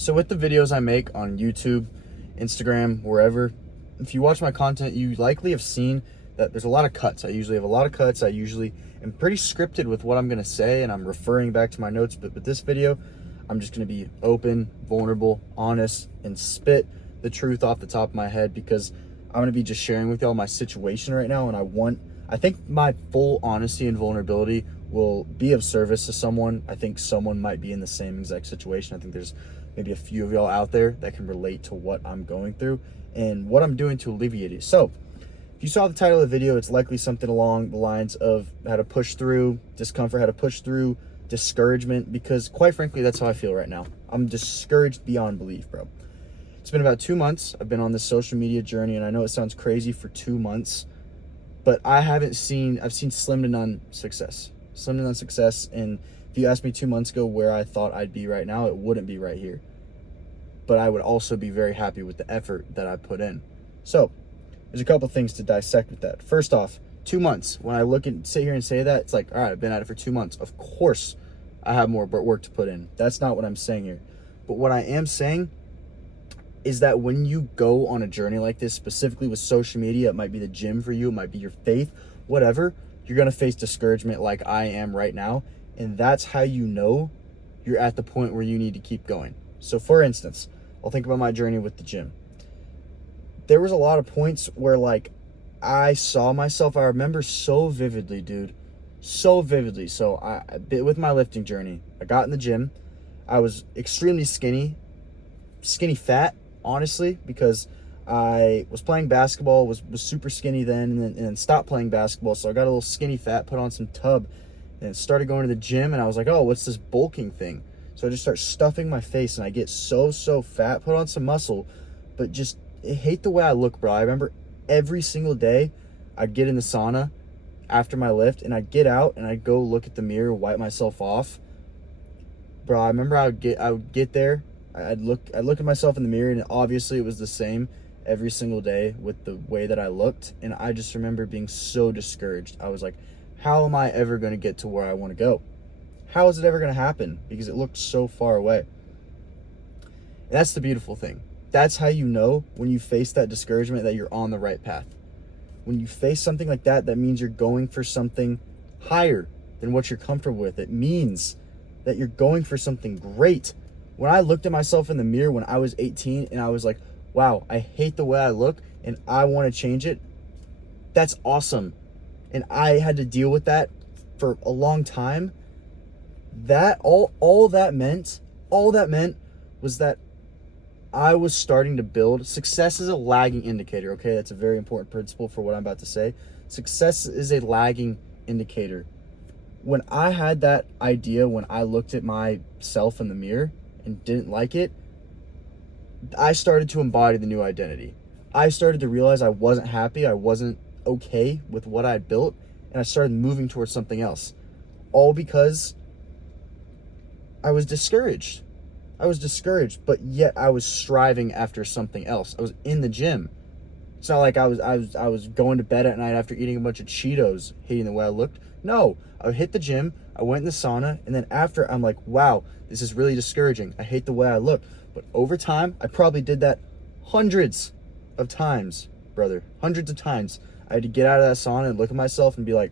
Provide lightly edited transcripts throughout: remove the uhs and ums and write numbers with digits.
So with the videos I make on YouTube, Instagram, wherever, if you watch my content, you likely have seen that there's a lot of cuts. I usually have a lot of cuts. I usually am pretty scripted with what I'm going to say, and I'm referring back to my notes. But with this video, I'm just going to be open, vulnerable, honest, and spit the truth off the top of my head, because I'm going to be just sharing with y'all my situation right now. And I think my full honesty and vulnerability will be of service to someone. I think someone might be in the same exact situation. I think there's maybe a few of y'all out there that can relate to what I'm going through and what I'm doing to alleviate it. So if you saw the title of the video, it's likely something along the lines of how to push through discomfort, how to push through discouragement, because quite frankly, that's how I feel right now. I'm discouraged beyond belief, bro. It's been about 2 months. I've been on this social media journey, and I know it sounds crazy for 2 months, but I've seen slim to none success. Slim to none success. And if you asked me 2 months ago where I thought I'd be right now, it wouldn't be right here. But I would also be very happy with the effort that I put in. So there's a couple things to dissect with that. First off, 2 months. When I sit here and say that, it's like, all right, I've been at it for 2 months. Of course I have more work to put in. That's not what I'm saying here. But what I am saying is that when you go on a journey like this, specifically with social media, it might be the gym for you, it might be your faith, whatever, you're going to face discouragement like I am right now. And that's how you know you're at the point where you need to keep going. So for instance, I'll think about my journey with the gym. There was a lot of points where I saw myself, I remember so vividly, dude, so vividly. So with my lifting journey, I got in the gym. I was extremely skinny fat, honestly, because I was playing basketball, was super skinny then, and then stopped playing basketball. So I got a little skinny fat, put on some tub, and started going to the gym. And I was like, oh, what's this bulking thing? So I just start stuffing my face, and I get so fat, put on some muscle, but just hate the way I look, bro. I remember every single day I'd get in the sauna after my lift, and I'd get out and I'd go look at the mirror, wipe myself off. Bro, I remember I would get there, I'd look at myself in the mirror, and obviously it was the same every single day with the way that I looked. And I just remember being so discouraged. I was like, how am I ever going to get to where I want to go? How is it ever going to happen? Because it looked so far away. And that's the beautiful thing. That's how you know when you face that discouragement that you're on the right path. When you face something like that, that means you're going for something higher than what you're comfortable with. It means that you're going for something great. When I looked at myself in the mirror when I was 18 and I was like, wow, I hate the way I look and I want to change it, that's awesome. And I had to deal with that for a long time. That all that meant was that I was starting to build. Success is a lagging indicator, okay? That's a very important principle for what I'm about to say. Success is a lagging indicator. When I had that idea, when I looked at myself in the mirror and didn't like it, I started to embody the new identity. I started to realize I wasn't happy, I wasn't okay with what I had built, and I started moving towards something else. All because I was discouraged. But yet I was striving after something else. I was in the gym. It's not like I was going to bed at night after eating a bunch of Cheetos, hating the way I looked. No, I would hit the gym, I went in the sauna, and then after I'm like, wow, this is really discouraging. I hate the way I look. But over time, I probably did that hundreds of times, brother. Hundreds of times. I had to get out of that sauna and look at myself and be like,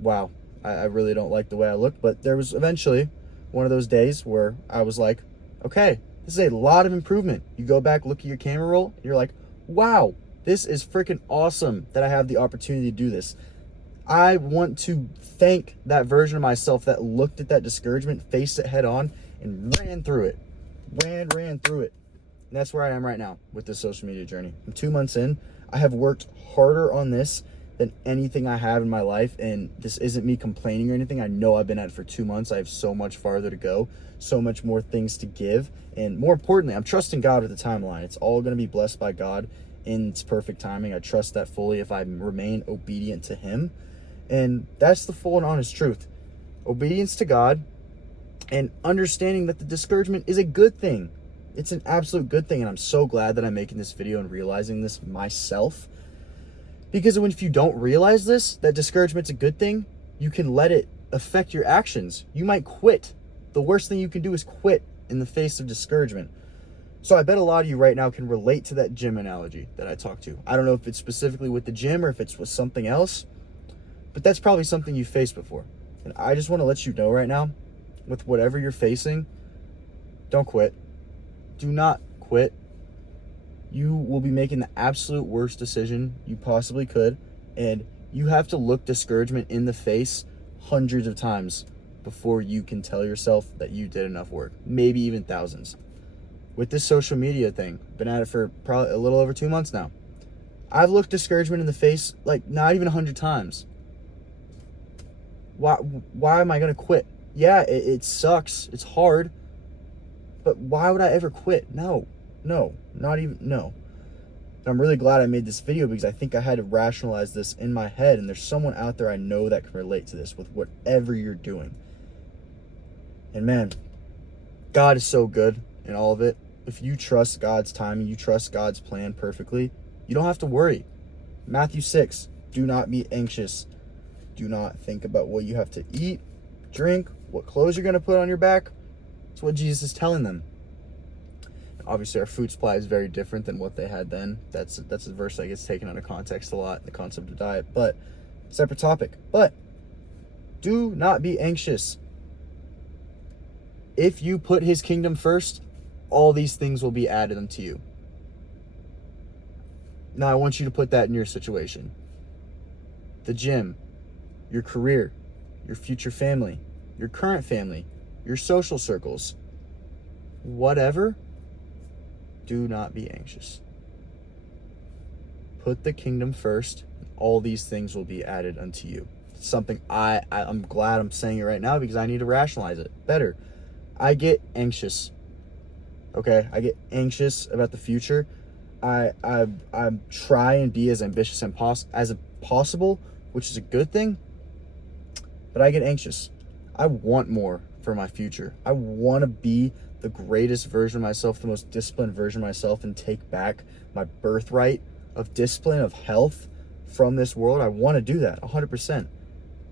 wow, I really don't like the way I look. But there was eventually one of those days where I was like, okay, this is a lot of improvement. You go back, look at your camera roll, and you're like, wow, this is freaking awesome that I have the opportunity to do this. I want to thank that version of myself that looked at that discouragement, faced it head on, and ran through it. Ran through it. And that's where I am right now with this social media journey. I'm 2 months in. I have worked harder on this than anything I have in my life, and this isn't me complaining or anything. I know I've been at it for 2 months. I have so much farther to go, so much more things to give, and more importantly, I'm trusting God with the timeline. It's all going to be blessed by God in its perfect timing. I trust that fully if I remain obedient to Him, and that's the full and honest truth. Obedience to God and understanding that the discouragement is a good thing. It's an absolute good thing, and I'm so glad that I'm making this video and realizing this myself. Because if you don't realize this, that discouragement's a good thing, you can let it affect your actions. You might quit. The worst thing you can do is quit in the face of discouragement. So I bet a lot of you right now can relate to that gym analogy that I talked to. I don't know if it's specifically with the gym or if it's with something else, but that's probably something you faced before. And I just want to let you know right now, with whatever you're facing, don't quit. Do not quit. You will be making the absolute worst decision you possibly could, and you have to look discouragement in the face hundreds of times before you can tell yourself that you did enough work, maybe even thousands. With this social media thing, been at it for probably a little over 2 months now. I've looked discouragement in the face like not even 100 times. Why am I going to quit? Yeah, it sucks. It's hard. But why would I ever quit? No, not even, no. And I'm really glad I made this video because I think I had to rationalize this in my head, and there's someone out there I know that can relate to this with whatever you're doing. And man, God is so good in all of it. If you trust God's timing, you trust God's plan perfectly, you don't have to worry. Matthew 6, do not be anxious. Do not think about what you have to eat, drink, what clothes you're going to put on your back. That's what Jesus is telling them. Obviously, our food supply is very different than what they had then. That's a verse that gets taken out of context a lot, the concept of diet, but separate topic. But do not be anxious. If you put his kingdom first, all these things will be added unto you. Now, I want you to put that in your situation. The gym, your career, your future family, your current family, your social circles, whatever, do not be anxious. Put the kingdom first, and all these things will be added unto you. It's something I'm glad I'm saying it right now because I need to rationalize it better. I get anxious. Okay, I get anxious about the future. I try and be as ambitious as possible, which is a good thing. But I get anxious. I want more for my future. I want to be the greatest version of myself, the most disciplined version of myself, and take back my birthright of discipline, of health from this world. I want to do that 100%.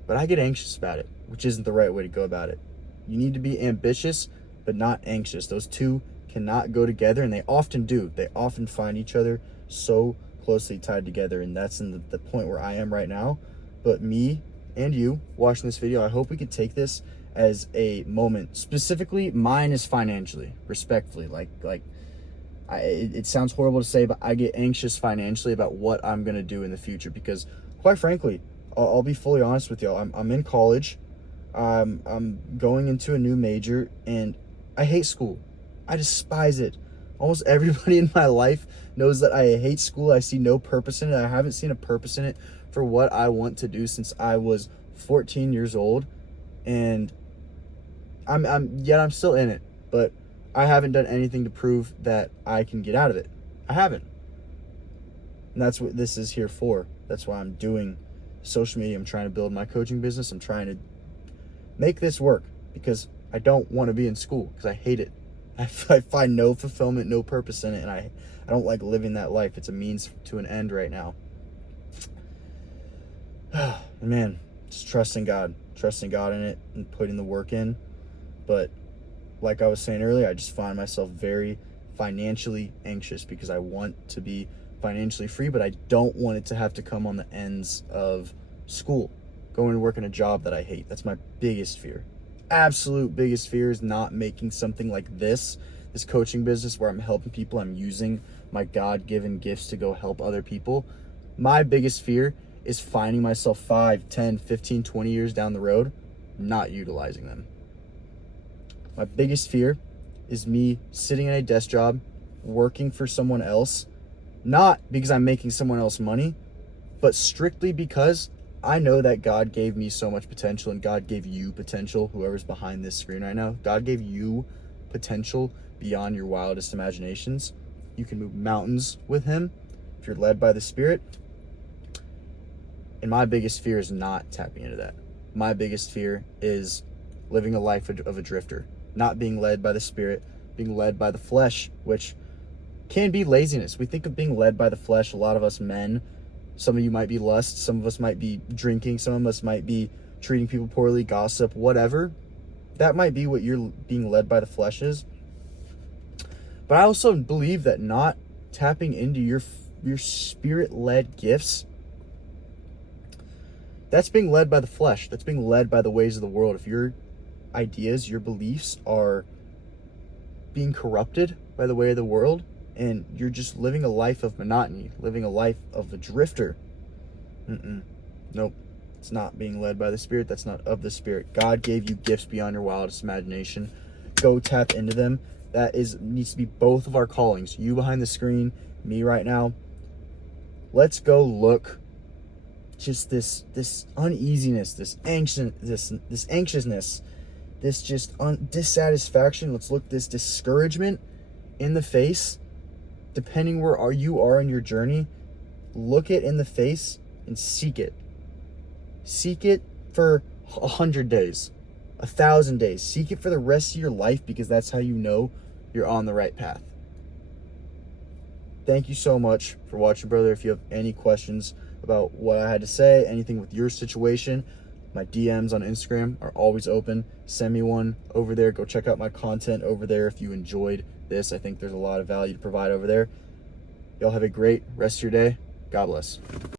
But I get anxious about it, which isn't the right way to go about it. You need to be ambitious, but not anxious. Those two cannot go together, and they often do. They often find each other so closely tied together, and that's in the point where I am right now. But me and you watching this video, I hope we could take this as a moment. Specifically, mine is financially, respectfully. It sounds horrible to say, but I get anxious financially about what I'm going to do in the future because, quite frankly, I'll be fully honest with y'all. I'm in college. I'm going into a new major, and I hate school. I despise it. Almost everybody in my life knows that I hate school. I see no purpose in it. I haven't seen a purpose in it for what I want to do since I was 14 years old, and I'm still in it, but I haven't done anything to prove that I can get out of it. I haven't. And that's what this is here for. That's why I'm doing social media. I'm trying to build my coaching business. I'm trying to make this work because I don't want to be in school because I hate it. I find no fulfillment, no purpose in it, and I don't like living that life. It's a means to an end right now. Man, just trusting God in it and putting the work in. But like I was saying earlier, I just find myself very financially anxious because I want to be financially free, but I don't want it to have to come on the ends of school, going to work in a job that I hate. That's my biggest fear. Absolute biggest fear is not making something like this coaching business where I'm helping people. I'm using my God-given gifts to go help other people. My biggest fear is finding myself 5, 10, 15, 20 years down the road, not utilizing them. My biggest fear is me sitting at a desk job, working for someone else, not because I'm making someone else money, but strictly because I know that God gave me so much potential, and God gave you potential, whoever's behind this screen right now. God gave you potential beyond your wildest imaginations. You can move mountains with him if you're led by the Spirit. And my biggest fear is not tapping into that. My biggest fear is living a life of a drifter, not being led by the Spirit, being led by the flesh, which can be laziness. We think of being led by the flesh, a lot of us men. Some of you might be lust, some of us might be drinking, some of us might be treating people poorly, gossip, whatever. That might be what you're being led by the flesh is. But I also believe that not tapping into your spirit-led gifts, that's being led by the flesh. That's being led by the ways of the world. If your ideas, your beliefs are being corrupted by the way of the world, and you're just living a life of monotony, living a life of a drifter, nope, it's not being led by the Spirit. That's not of the Spirit. God gave you gifts beyond your wildest imagination. Go tap into them. That needs to be both of our callings. You behind the screen, me right now. Let's go look. Just this uneasiness, this anxiousness, this just dissatisfaction. Let's look this discouragement in the face. Depending where you are in your journey, look it in the face and seek it. Seek it for 100 days, 1,000 days. Seek it for the rest of your life, because that's how you know you're on the right path. Thank you so much for watching, brother. If you have any questions about what I had to say, anything with your situation, my DMs on Instagram are always open. Send me one over there. Go check out my content over there if you enjoyed this. I think there's a lot of value to provide over there. Y'all have a great rest of your day. God bless.